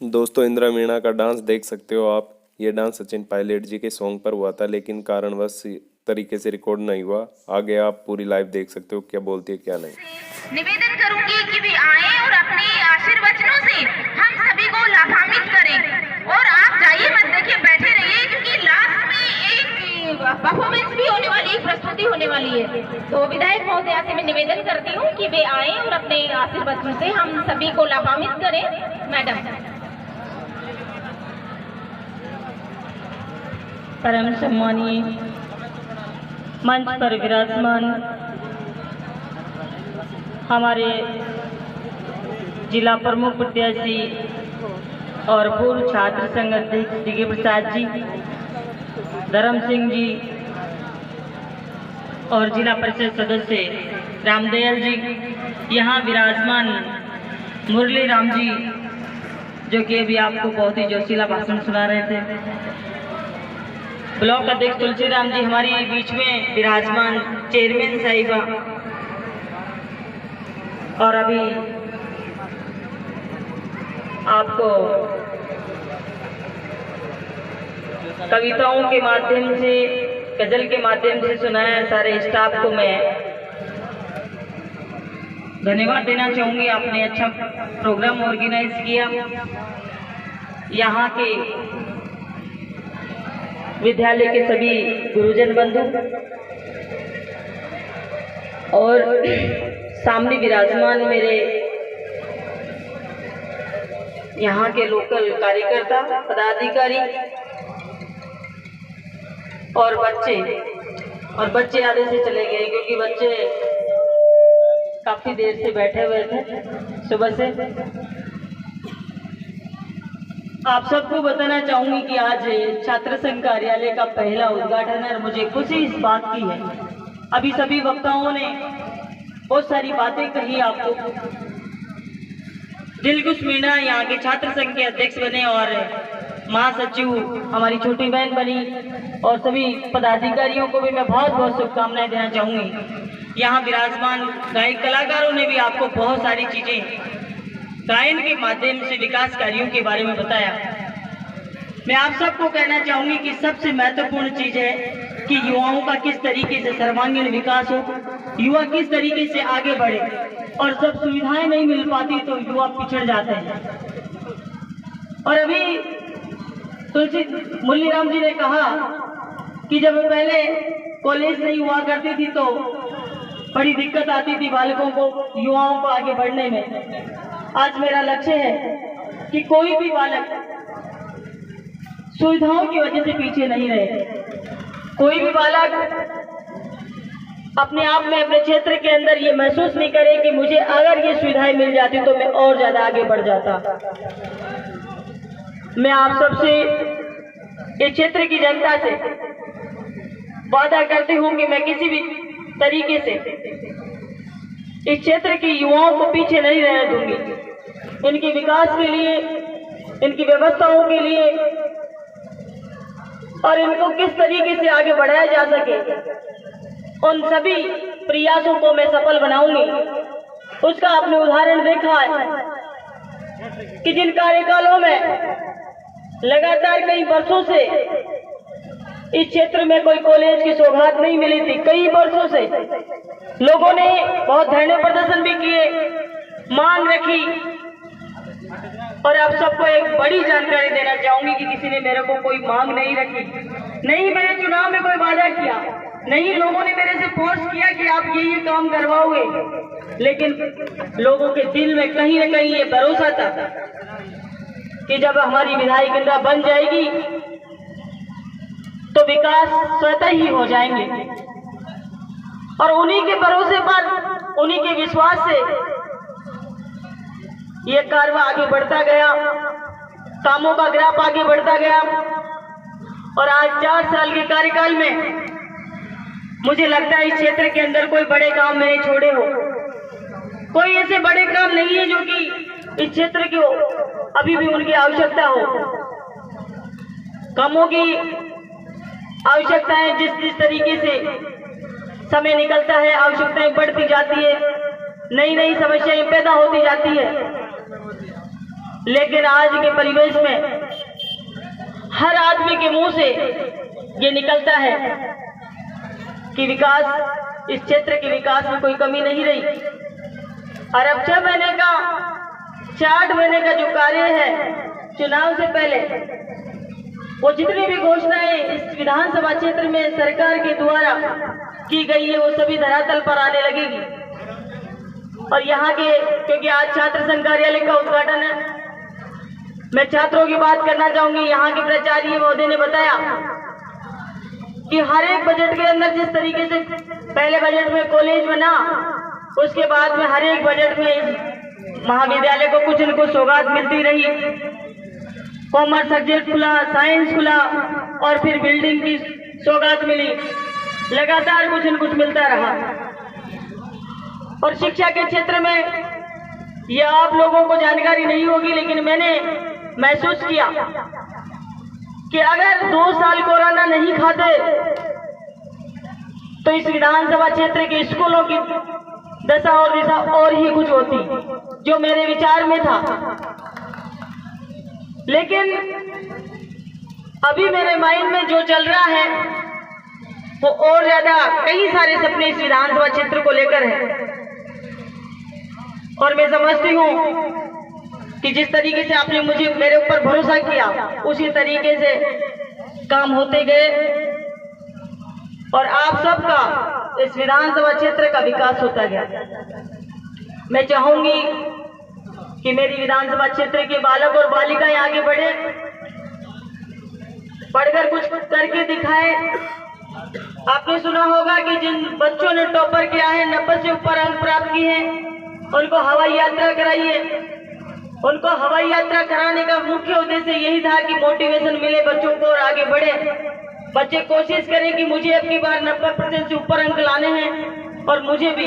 दोस्तों, इंदिरा मीणा का डांस देख सकते हो आप। ये डांस सचिन पायलट जी के सॉन्ग पर हुआ था, लेकिन कारणवश तरीके से रिकॉर्ड नहीं हुआ। आगे आप पूरी लाइव देख सकते हो क्या बोलती है क्या नहीं। निवेदन करूंगी कि वे आए और अपने आशीर्वचनों से हम सभी को लाभान्वित करें। और आप जाइए मत देखिए, बैठे रहिए, क्योंकि लास्ट में एक परफॉर्मेंस भी होने वाली है, प्रस्तुति होने वाली है। तो विधायक महोदया से मैं निवेदन करती हूँ कि वे आए और अपने आशीर्वचनों से हम सभी को लाभान्वित करें। मैडम। परम सम्मानीय मंच पर विराजमान हमारे जिला प्रमुख प्रत्याशी और पूर्व छात्र संघ अध्यक्ष डी के प्रसाद जी, धर्म सिंह जी और जिला परिषद सदस्य रामदयाल जी, यहाँ विराजमान मुरली राम जी जो कि अभी आपको बहुत ही जोशीला भाषण सुना रहे थे, ब्लॉक अध्यक्ष तुलसीराम जी हमारी बीच में विराजमान, चेयरमैन साहिबा, और अभी आपको कविताओं के माध्यम से, गजल के माध्यम से सुनाया। सारे स्टाफ को मैं धन्यवाद देना चाहूंगी, आपने अच्छा प्रोग्राम ऑर्गेनाइज किया। यहाँ के विद्यालय के सभी गुरुजन बंधु और सामने विराजमान मेरे यहाँ के लोकल कार्यकर्ता, पदाधिकारी और बच्चे आधे से चले गए क्योंकि बच्चे काफी देर से बैठे हुए थे सुबह से। आप सबको बताना चाहूंगी कि आज छात्र संघ कार्यालय का पहला उद्घाटन है और मुझे खुशी इस बात की है। अभी सभी वक्ताओं ने बहुत सारी बातें कही, आपको दिलखुश मीणा यहाँ के छात्र संघ के अध्यक्ष बने और महासचिव हमारी छोटी बहन बनी, और सभी पदाधिकारियों को भी मैं बहुत बहुत शुभकामनाएं देना चाहूंगी। यहाँ विराजमान गायक कलाकारों ने भी आपको बहुत सारी चीजें गायन के माध्यम से विकास कार्यों के बारे में बताया। मैं आप सबको कहना चाहूंगी कि सबसे महत्वपूर्ण चीज है कि युवाओं का किस तरीके से सर्वांगीण विकास हो, युवा किस तरीके से आगे बढ़े, और जब सुविधाएं नहीं मिल पाती तो युवा पिछड़ जाते हैं। और अभी मुरली राम जी ने कहा कि जब पहले कॉलेज नहीं हुआ करती थी तो बड़ी दिक्कत आती थी बालकों को, युवाओं को आगे बढ़ने में। आज मेरा लक्ष्य है कि कोई भी बालक सुविधाओं की वजह से पीछे नहीं रहे। कोई भी बालक अपने आप में, अपने क्षेत्र के अंदर ये महसूस नहीं करे कि मुझे अगर ये सुविधाएं मिल जाती तो मैं और ज्यादा आगे बढ़ जाता। मैं आप सबसे, इस क्षेत्र की जनता से वादा करती हूँ कि मैं किसी भी तरीके से इस क्षेत्र के युवाओं को पीछे नहीं रहने दूंगी। इनके विकास के लिए, इनकी व्यवस्थाओं के लिए और इनको किस तरीके से आगे बढ़ाया जा सके, उन सभी प्रयासों को मैं सफल बनाऊंगी। उसका आपने उदाहरण देखा है कि जिन कार्यकालों में लगातार कई वर्षों से इस क्षेत्र में कोई कॉलेज की सौगात नहीं मिली थी, कई वर्षों से लोगों ने बहुत धरने प्रदर्शन भी किए, मांग रखी। और आप सबको एक बड़ी जानकारी देना चाहूंगी कि किसी ने मेरे को कोई मांग नहीं रखी, नहीं मेरे चुनाव में कोई वादा किया, नहीं लोगों ने मेरे से फोर्स किया कि आप ये काम करवाओगे, लेकिन लोगों के दिल में कहीं न कहीं ये भरोसा था कि जब हमारी विधायक इंदिरा बन जाएगी तो विकास स्वतः ही हो जाएंगे। और उन्हीं के भरोसे पर, उन्हीं के विश्वास से ये कारवा आगे बढ़ता गया, कामों का ग्राफ आगे बढ़ता गया। और आज 4 साल के कार्यकाल में मुझे लगता है इस क्षेत्र के अंदर कोई बड़े काम मैंने छोड़े हो। कोई ऐसे बड़े काम नहीं है जो कि इस क्षेत्र को अभी भी उनकी आवश्यकता हो। कामों की आवश्यकताएं जिस तरीके से समय निकलता है, आवश्यकताएं बढ़ती जाती है, नई नई समस्याएं पैदा होती जाती है, लेकिन आज के परिवेश में हर आदमी के मुंह से ये निकलता है कि विकास, इस क्षेत्र के विकास में कोई कमी नहीं रही। और अब 6 महीने का 8 महीने का जो कार्य है चुनाव से पहले, वो जितनी भी घोषणाएं इस विधानसभा क्षेत्र में सरकार के द्वारा की गई है वो सभी धरातल पर आने लगेगी। और यहाँ के, क्योंकि आज छात्र संघ कार्यालय का उद्घाटन है, मैं छात्रों की बात करना चाहूंगी। यहाँ के प्राचार्य महोदय ने बताया कि हर एक बजट के अंदर जिस तरीके से पहले बजट में कॉलेज बना, उसके बाद में हर एक बजट में महाविद्यालय को कुछ न कुछ सौगात मिलती रही। कॉमर्स सब्जेक्ट खुला, साइंस खुला और फिर बिल्डिंग की सौगात मिली। लगातार कुछ न कुछ मिलता रहा। और शिक्षा के क्षेत्र में ये आप लोगों को जानकारी नहीं होगी, लेकिन मैंने महसूस किया कि अगर 2 साल कोरोना नहीं खाते तो इस विधानसभा क्षेत्र के स्कूलों की दशा और दिशा और ही कुछ होती, जो मेरे विचार में था। लेकिन अभी मेरे माइंड में जो चल रहा है वो और ज्यादा, कई सारे सपने इस विधानसभा क्षेत्र को लेकर है। और मैं समझती हूँ कि जिस तरीके से आपने मुझे, मेरे ऊपर भरोसा किया, उसी तरीके से काम होते गए और आप सबका इस विधानसभा क्षेत्र का विकास होता गया। मैं चाहूंगी कि मेरी विधानसभा क्षेत्र के बालक और बालिकाएं आगे बढ़े, पढ़कर कुछ करके दिखाए। आपने सुना होगा कि जिन बच्चों ने टॉपर किया है, 90 से ऊपर अंक प्राप्त किए हैं, उनको हवाई यात्रा कराइए। उनको हवाई यात्रा कराने का मुख्य उद्देश्य यही था कि मोटिवेशन मिले बच्चों को और आगे बढ़े। बच्चे कोशिश करें कि मुझे अपनी बार 90% से ऊपर अंक लाने हैं और मुझे भी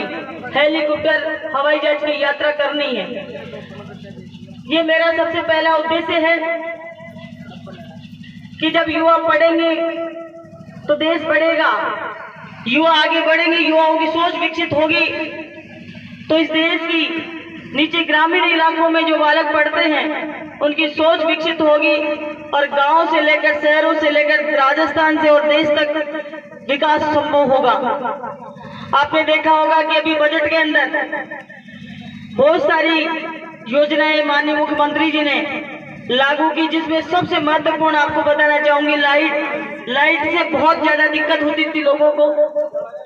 हेलीकॉप्टर, हवाई जहाज की यात्रा करनी है। ये मेरा सबसे पहला उद्देश्य है कि जब युवा पढ़ेंगे तो देश बढ़ेगा, युवा आगे बढ़ेंगे, युवाओं की सोच विकसित होगी तो इस देश की नीचे ग्रामीण इलाकों में जो बालक पढ़ते हैं उनकी सोच विकसित होगी और गांव से लेकर, शहरों से लेकर राजस्थान से और देश तक विकास संभव होगा। आपने देखा होगा कि अभी बजट के अंदर बहुत सारी योजनाएं माननीय मुख्यमंत्री जी ने लागू की, जिसमें सबसे महत्वपूर्ण आपको बताना चाहूंगी लाइट से बहुत ज्यादा दिक्कत होती थी लोगों को,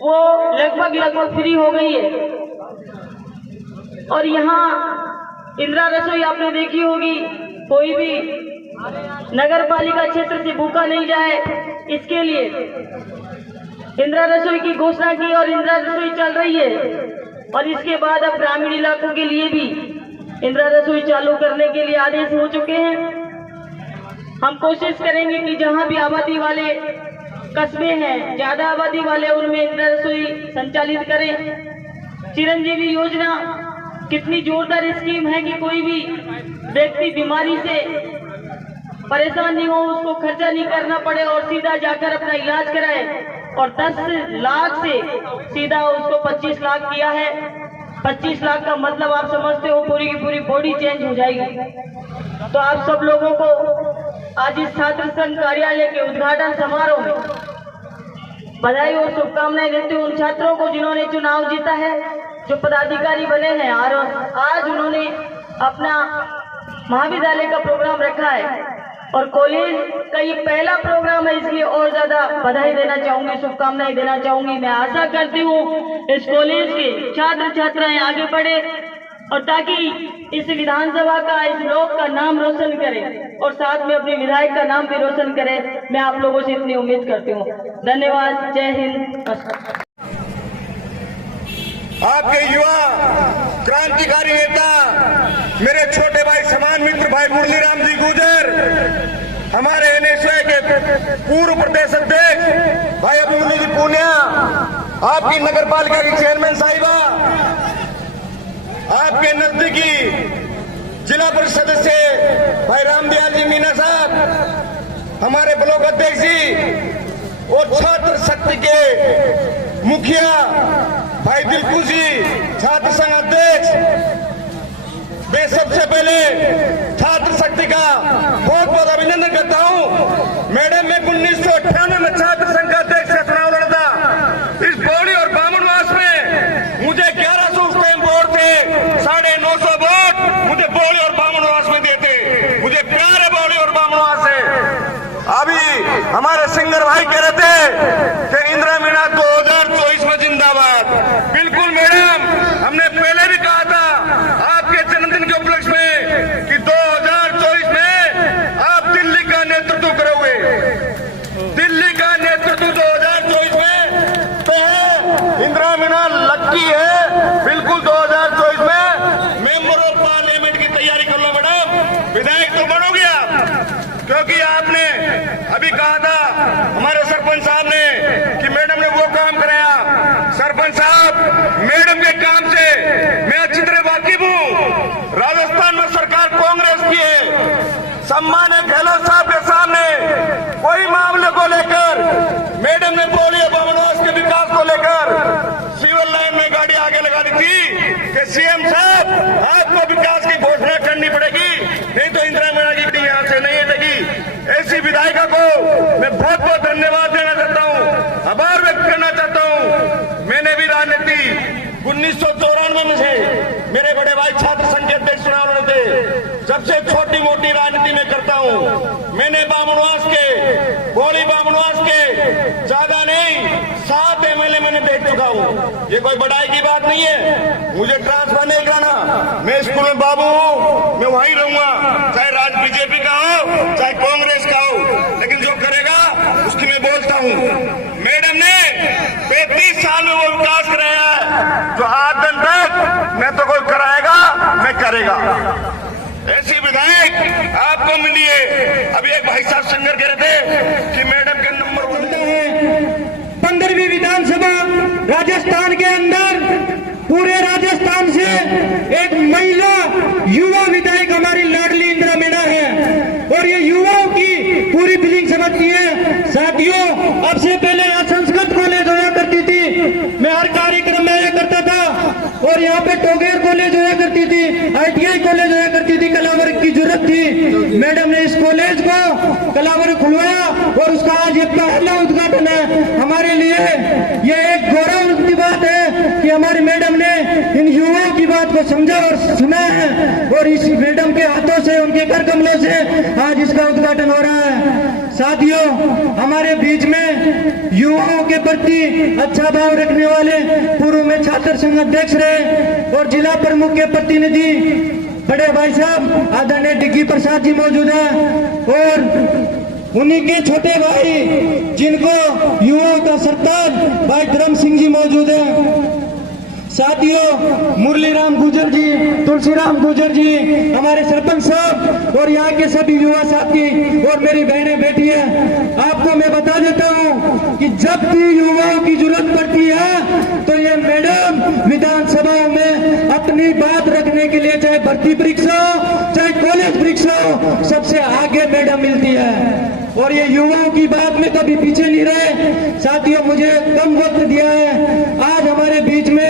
वो लगभग फ्री हो गई है। और यहाँ इंदिरा रसोई आपने देखी होगी, कोई भी नगर पालिका क्षेत्र से भूखा नहीं जाए, इसके लिए इंदिरा रसोई की घोषणा की और इंदिरा रसोई चल रही है। और इसके बाद अब ग्रामीण इलाकों के लिए भी इंदिरा रसोई चालू करने के लिए आदेश हो चुके हैं। हम कोशिश करेंगे कि जहां भी आबादी वाले कस्बे हैं, ज्यादा आबादी वाले, उनमें इंदिरा रसोई संचालित करें। चिरंजीवी योजना कितनी जोरदार स्कीम है कि कोई भी व्यक्ति बीमारी से परेशान नहीं हो, उसको खर्चा नहीं करना पड़े और सीधा जाकर अपना इलाज कराए। और 10 लाख से सीधा उसको 25 लाख किया है। 25 लाख का मतलब आप समझते हो पूरी की पूरी बॉडी चेंज हो जाएगी। तो आप सब लोगों को आज इस छात्र संघ कार्यालय के उद्घाटन समारोह में बधाई और शुभकामनाएं देते हुए उन छात्रों को जिन्होंने चुनाव जीता है, जो पदाधिकारी बने हैं और आज उन्होंने अपना महाविद्यालय का प्रोग्राम रखा है और कॉलेज का ये पहला प्रोग्राम है, इसलिए और ज्यादा बधाई देना चाहूंगी, शुभकामनाएं देना चाहूंगी। मैं आशा करती हूँ इस कॉलेज के छात्र छात्राएं आगे बढ़े और ताकि इस विधानसभा का, इस ब्लॉक का नाम रोशन करें और साथ में अपने विधायक का नाम भी रोशन करें। मैं आप लोगों से इतनी उम्मीद करती हूँ। धन्यवाद। जय हिंद। आपके युवा क्रांतिकारी नेता, मेरे छोटे भाई, समान मित्र भाई मुरली राम जी गुर्जर, हमारे एनएसए के पूर्व प्रदेश अध्यक्ष भाई अभिमन्यु जी पूनिया, आपकी नगर पालिका की चेयरमैन साहिबा, आपके नजदीकी जिला परिषद सदस्य भाई रामदयाल जी मीना साहब, हमारे ब्लॉक अध्यक्ष जी और छात्र शक्ति के मुखिया भाई दिलकुश जी, छात्र संघ अध्यक्ष। मैं सबसे पहले छात्र बामनवास में देते। मुझे प्यार है बौली और बामनवास से। अभी हमारे सिंगर भाई कह रहे थे कि इंदिरा मीणा 2024 में जिंदाबाद। बिल्कुल मैडम, हमने पहले भी कहा था आपके जन्मदिन के उपलक्ष्य में कि 2024 में आप दिल्ली का नेतृत्व करोगे। दिल्ली का नेतृत्व 2024 में तो है, इंदिरा मीणा लक्की है। बिल्कुल 2024 में मेंबर ऑफ पार्लियामेंट की तैयारी कर लो मैडम। विधायक तो बनोगे आप, क्योंकि आपने अभी कहा था हमारे सरपंच साहब ने कि मैडम ने वो काम कराया। सरपंच साहब, मैडम के काम से मैं अच्छी तरह वाकिफ हूँ। राजस्थान में सरकार कांग्रेस की है। सम्मान्य गहलोत साहब के सामने कोई मामले को लेकर मैडम ने बौली और बामनवास के विकास को लेकर सिविल लाइन में गाड़ी आगे लगा दी थी कि सीएम साहब आपको विकास की घोषणा करनी पड़ेगी, नहीं तो इंदिरा मीणा की गाड़ी यहां से नहीं हटेगी। ऐसी विधायिका को मैं बहुत बहुत धन्यवाद देना चाहता हूं, आभार व्यक्त करना चाहता हूं। मैंने भी राजनीति 1994 में से मेरे बड़े भाई छात्र संघ के अध्यक्ष चुनाव लड़े थे। जब से छोटी मोटी राजनीति में करता हूं। मैंने बामनवास के, बौली बामनवास के ज्यादा नहीं 7 एमएलए मैंने देख चुका हूं। ये कोई बड़ाई की बात नहीं है। मुझे ट्रांसफर नहीं कराना। मैं स्कूल में बाबू हूं, मैं वहीं रहूंगा, चाहे राज बीजेपी का हो चाहे कांग्रेस का हो, लेकिन जो करेगा उसकी मैं बोलता हूं। मैडम ने 35 साल में वो विकास कराया है जो आज दिन तक मैं तो कोई कराएगा मैं करेगा। ऐसी विधायक आपको मिली है। अभी एक भाई साहब संगर कह रहे थे कि मैडम के नंबर बनते हैं। 15वीं विधानसभा राजस्थान के अंदर पूरे राजस्थान से एक महिला युवा विधायक हमारी लाडली इंदिरा मीणा है और ये युवाओं की पूरी फीलिंग समझती है। साथियों, अब से पहले यहाँ संस्कृत कॉलेज हुआ करती थी, मैं हर कार्यक्रम में आया करता था और यहाँ पे टोगेर कॉलेज हुआ करती थी, ITI कॉलेज हुआ करती थी। कलावर्ग की जरूरत थी, मैडम ने इस कॉलेज को कलावर्ग खुलवाया और उसका आज ये पहला उद्घाटन है। हमारे लिए ये एक गौरव की बात है कि हमारी मैडम ने इन युवाओं की बात को समझा और सुना है और इस मैडम के हाथों से, उनके कर कमलों से आज इसका उद्घाटन हो रहा है। साथियों, हमारे बीच में युवाओं के प्रति अच्छा भाव रखने वाले पूर्व में छात्र संघ अध्यक्ष रहे और जिला प्रमुख के प्रतिनिधि बड़े भाई साहब आदरणीय डिग्गी प्रसाद जी मौजूद हैं और उन्हीं के छोटे भाई जिनको युवाओं का सरताज भाई धर्म सिंह जी मौजूद हैं। साथियों, मुरली राम गुजर जी, तुलसीराम गुजर जी, हमारे सरपंच साहब और यहाँ के सभी युवा साथी और मेरी बहनें बैठी हैं। आपको मैं बता देता हूँ कि जब भी युवाओं की जरूरत पड़ती है तो ये मैडम विधानसभा में अपनी बात रखने के लिए, चाहे भर्ती परीक्षा हो चाहे कॉलेज परीक्षा हो, सबसे आगे मैडम मिलती है और ये युवाओं की बात में कभी पीछे नहीं रहे। साथियों, मुझे कम वक्त दिया है। आज हमारे बीच में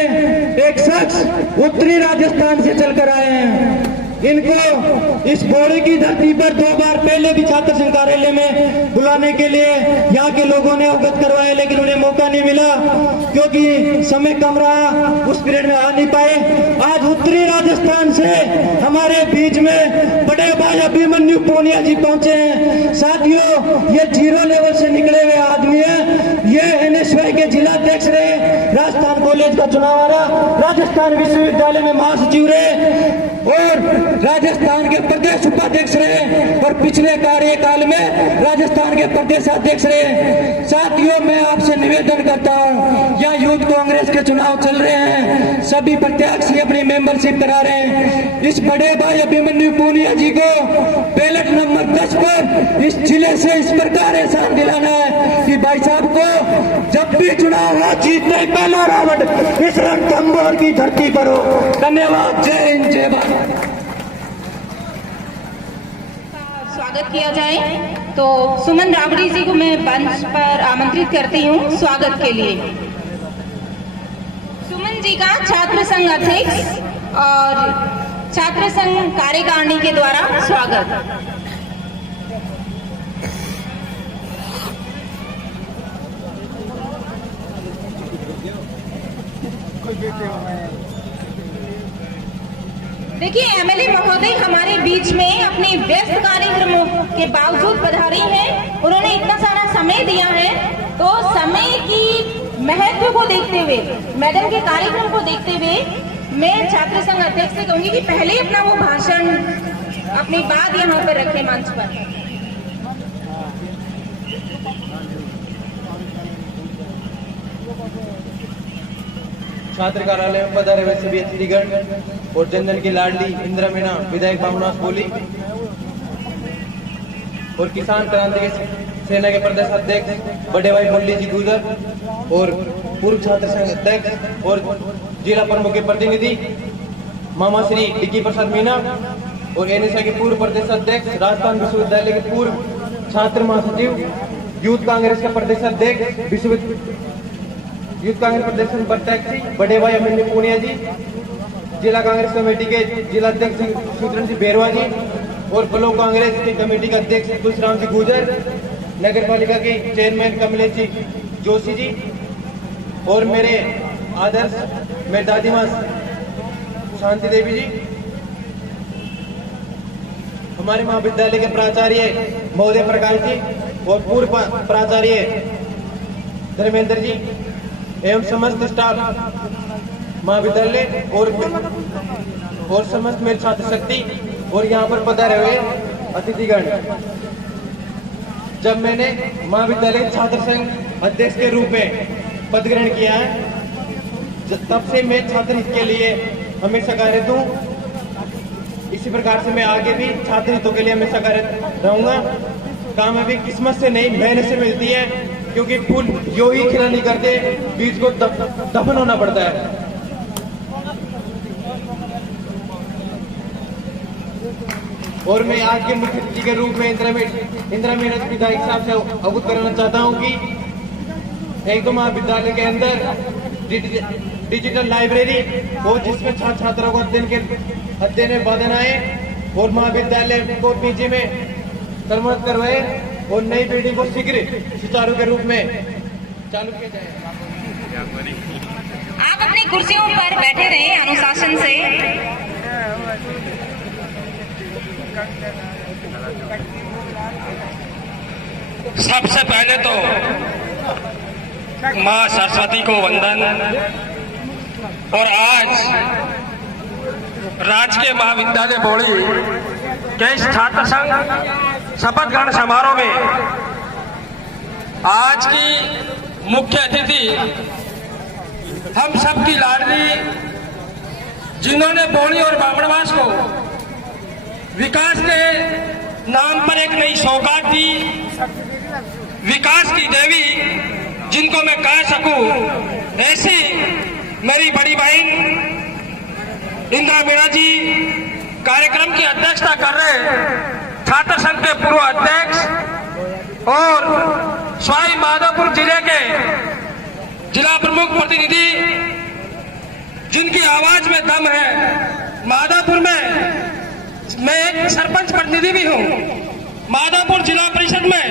एक शख्स उत्तरी राजस्थान से चलकर आए हैं। इनको इस बौली की धरती पर 2 बार पहले भी छात्र संघ कार्यालय में बुलाने के लिए यहाँ के लोगों ने अवगत करवाया, लेकिन उन्हें मौका नहीं मिला क्योंकि समय कम रहा, उस पीरियड में आ नहीं पाए। आज उत्तरी राजस्थान से हमारे बीच में बड़े भाई अभिमन्यु पूनिया जी पहुंचे हैं। साथियों, ये 0 लेवल से निकले हुए आदमी है। ये NSY के जिला अध्यक्ष रहे, राजस्थान कॉलेज का चुनाव आ रहा, राजस्थान विश्वविद्यालय में महासचिव रहे और राजस्थान के प्रदेश उपाध्यक्ष रहे और पिछले कार्यकाल में राजस्थान के प्रदेश अध्यक्ष रहे। साथियों, मैं आपसे निवेदन करता हूं, यहाँ यूथ कांग्रेस के चुनाव चल रहे हैं, सभी प्रत्याशी अपनी मेंबरशिप करा रहे हैं। इस बड़े भाई अभिमन्यु पूनिया जी को बैलेट नंबर 10 पर इस जिले से इस प्रकार एहसान दिलाना है कि भाई साहब को जब भी चुनाव हो, जीतने ही पहला रावण इस रणथंभौर की धरती पर हो। धन्यवाद। जय हिंद, जय भारत। स्वागत किया जाए तो सुमन रावड़ी जी को मैं मंच पर आमंत्रित करती हूँ स्वागत के लिए। सुमन जी का छात्र संघ अध्यक्ष और छात्र संघ कार्यकारिणी के द्वारा स्वागत। देखिए, एमएलए महोदय हमारे बीच में अपने व्यस्त कार्यक्रमों के बावजूद पधारी हैं। उन्होंने इतना सारा समय दिया है, तो समय की महत्व को देखते हुए, मैडम के कार्यक्रम को देखते हुए, मैं छात्र संघ अध्यक्ष से कहूंगी कि पहले अपना वो भाषण, अपनी बात यहाँ पर रखे मंच पर। छात्र कार्यालय में पधारे हुए सभी अतिथिगण और जन जन की लाडली इंदिरा मीणा विधायक बाबूनाथ बोली और किसान क्रांति सेना के प्रदेश अध्यक्ष बड़े भाई मुरली जी गुजर और पूर्व छात्र संघ अध्यक्ष और जिला प्रमुख के प्रतिनिधि मामा श्री डिकी प्रसाद मीणा और एनएसए के पूर्व प्रदेश अध्यक्ष, राजस्थान विश्वविद्यालय के पूर्व छात्र महासचिव, यूथ कांग्रेस के प्रदेश अध्यक्ष, यूथ कांग्रेस प्रदेश प्रत्याशी बड़े भाई अमित पूनिया जी, जिला कांग्रेस कमेटी के जिला अध्यक्ष सुदर्शन सिंह बेरवा जी और ब्लॉक कांग्रेस की कमेटी के अध्यक्ष तुलसीराम जी गुजर, नगर पालिका के चेयरमैन कमलेश जी जोशी जी और मेरे आदर्श मेरे दादी माँ शांति देवी जी, हमारे महाविद्यालय के प्राचार्य महोदय प्रकाश जी और पूर्व प्राचार्य धर्मेंद्र जी एवं समस्त स्टाफ महाविद्यालय और समस्त मेरे छात्र शक्ति और यहाँ पर पधारे हुए अतिथिगण। जब मैंने महाविद्यालय छात्र संघ अध्यक्ष के रूप में पद ग्रहण किया है, तब से मैं छात्र हित के लिए हमेशा कार्यरत हूँ। इसी प्रकार से मैं आगे भी छात्र हितों के लिए हमेशा कार्यरत रहूंगा। कामयाबी किस्मत से नहीं, मेहनत से मिलती है, क्योंकि फूल यो ही खिला नहीं करते, बीज को दफन होना पड़ता है। और मैं आज के मुख्य अतिथि के रूप में इंदिरा मीणा विधायक साहब से अवगत कराना चाहता हूं कि एक तो महाविद्यालय के अंदर डिजिटल लाइब्रेरी और जिसमें छात्र छात्राओं को अध्ययन में बाधन आए और महाविद्यालय को पीजी में कर्मरत करवाए और नई पीढ़ी को शीघ्र सुचारू के रूप में चालू किया जाए। आप अपनी कुर्सियों पर बैठे रहे अनुशासन से। सबसे पहले तो माँ सरस्वती को वंदन और आज राजकीय महाविद्यालय बौड़ी के इस छात्र संघ शपथ ग्रहण समारोह में आज की मुख्य अतिथि हम सबकी लाडली, जिन्होंने बौड़ी और बामणवास को विकास के नाम पर एक नई सौगात दी, विकास की देवी जिनको मैं कह सकूं, ऐसी मेरी बड़ी बहन इंदिरा मीणा जी कार्यक्रम की अध्यक्षता कर रहे छात्र संघ के पूर्व अध्यक्ष और सवाई माधोपुर जिले के जिला प्रमुख प्रतिनिधि, जिनकी आवाज में दम है। माधोपुर में मैं एक सरपंच प्रतिनिधि भी हूँ। माधोपुर जिला परिषद में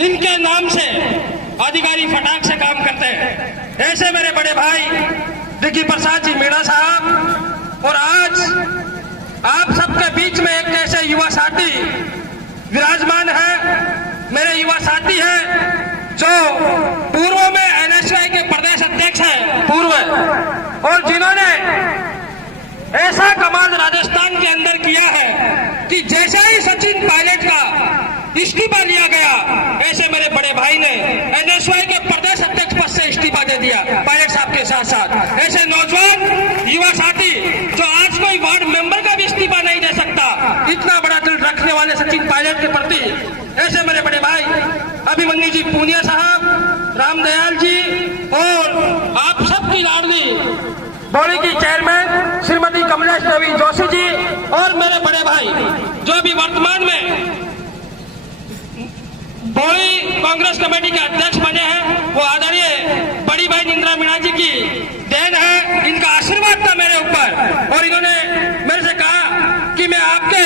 इनके नाम से अधिकारी फटाक से काम करते हैं। ऐसे मेरे बड़े भाई डिकी प्रसाद जी मीणा साहब, और आज आप सबके बीच में एक ऐसे युवा साथी विराजमान है, मेरे युवा साथी हैं जो पूर्व में एनएसवाई के प्रदेश अध्यक्ष हैं पूर्व, और जिन्होंने ऐसा कमाल राजस्थान के अंदर किया है कि जैसे ही सचिन पायलट का इस्तीफा लिया गया, ऐसे मेरे बड़े भाई ने एनएसवाई के प्रदेश अध्यक्ष पद से इस्तीफा दे दिया पायलट साहब के साथ साथ। ऐसे नौजवान युवा साथी जो आज कोई वार्ड मेंबर का भी इस्तीफा नहीं दे सकता, इतना बड़ा दिल रखने वाले सचिन पायलट के प्रति, ऐसे मेरे बड़े भाई अभिमन्यु जी पूनिया साहब, रामदयाल जी और आप सबकी लाडली बौड़ी की चेयरमैन श्रीमती कमलेश देवी जोशी जी, और मेरे बड़े भाई जो भी वर्तमान में बौड़ी कांग्रेस कमेटी के अध्यक्ष बने हैं, वो आदरणीय बड़ी बहन इंदिरा मीणा जी की देन है। इनका आशीर्वाद था मेरे ऊपर, और इन्होंने मेरे से कहा कि मैं आपके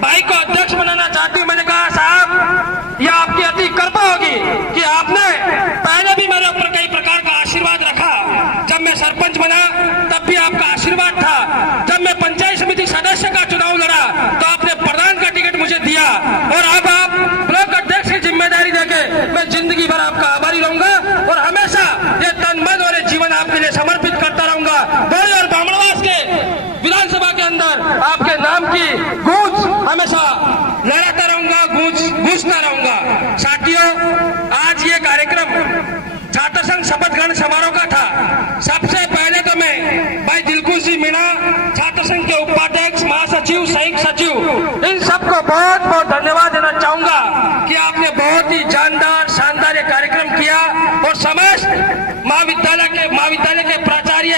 भाई को अध्यक्ष बनाना चाहती हूँ। मैंने कहा साहब, यह आपकी अति कृपा होगी कि आपने पहले भी मेरे ऊपर कई प्रकार का आशीर्वाद रखा। जब मैं सरपंच बना तब भी आपका आशीर्वाद था, जब मैं पंचायत समिति सदस्य का चुनाव लड़ा तो आपने प्रधान का टिकट मुझे दिया, और अब आप ब्लॉक अध्यक्ष की जिम्मेदारी देके मैं जिंदगी भर आपका आभारी रहूंगा और हमेशा ये तन मन और ये जीवन आपके लिए समर्पित करता रहूंगा। बौली और बामणवास के विधानसभा के अंदर आपके नाम की गूंज हमेशा लहराता रहूंगा, गूंजता रहूंगा। साथियों, आज ये कार्यक्रम छात्र संघ शपथ ग्रहण समारोह का था। सबसे पहले तो मैं भाई दिलकुश जी मीणा, छात्र संघ के उपाध्यक्ष, महासचिव, संयुक्त सचिव, इन सबको बहुत बहुत धन्यवाद देना चाहूंगा कि आपने बहुत ही जानदार शानदार ये कार्यक्रम किया, और समस्त महाविद्यालय के प्राचार्य,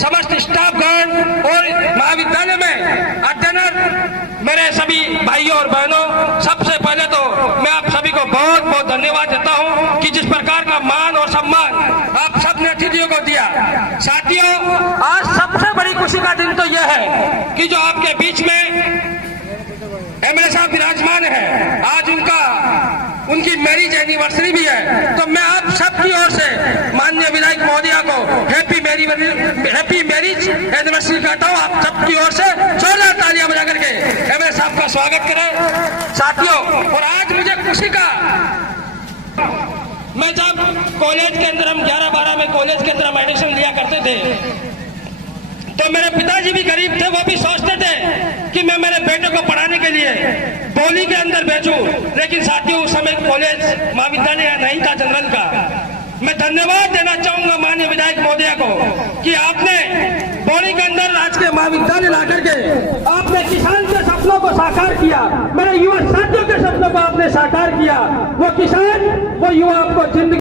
समस्त स्टाफगण और महाविद्यालय में अध्ययनरत मेरे सभी भाइयों और बहनों, सबसे पहले तो मैं आप सभी को बहुत बहुत धन्यवाद देता हूं कि जिस प्रकार का मान और सम्मान आप सबने अतिथियों को दिया। साथियों, आज सबसे बड़ी खुशी का दिन तो यह है कि जो आपके बीच में एमएलए साहब विराजमान है, आज उनकी मैरिज एनिवर्सरी भी है, तो मैं आप सबकी ओर से माननीय विधायक महोदया को हैप्पी मैरिज एनिवर्सरी कहता हूँ। आप सबकी ओर से जोरदार तालियां बजा करके एमएलए साहब का स्वागत करें। साथियों, और आज मुझे खुशी का, मैं जब कॉलेज के अंदर हम 11-12 में कॉलेज के अंदर हम एडमिशन लिया करते थे, तो मेरे पिताजी भी गरीब थे, वो भी सोचते थे कि मैं मेरे बेटे को पढ़ाने के लिए बौली के अंदर भेजूं, लेकिन साथियों उस समय कॉलेज महाविद्यालय नहीं था जनरल का। मैं धन्यवाद देना चाहूंगा माननीय विधायक महोदया को कि आपने बौली के अंदर राजकीय महाविद्यालय ला करके आपने किसान के सपनों को साकार किया, मेरे युवा साथियों के सपनों को आपने साकार किया। वो किसान, वो युवा आपको जिंदगी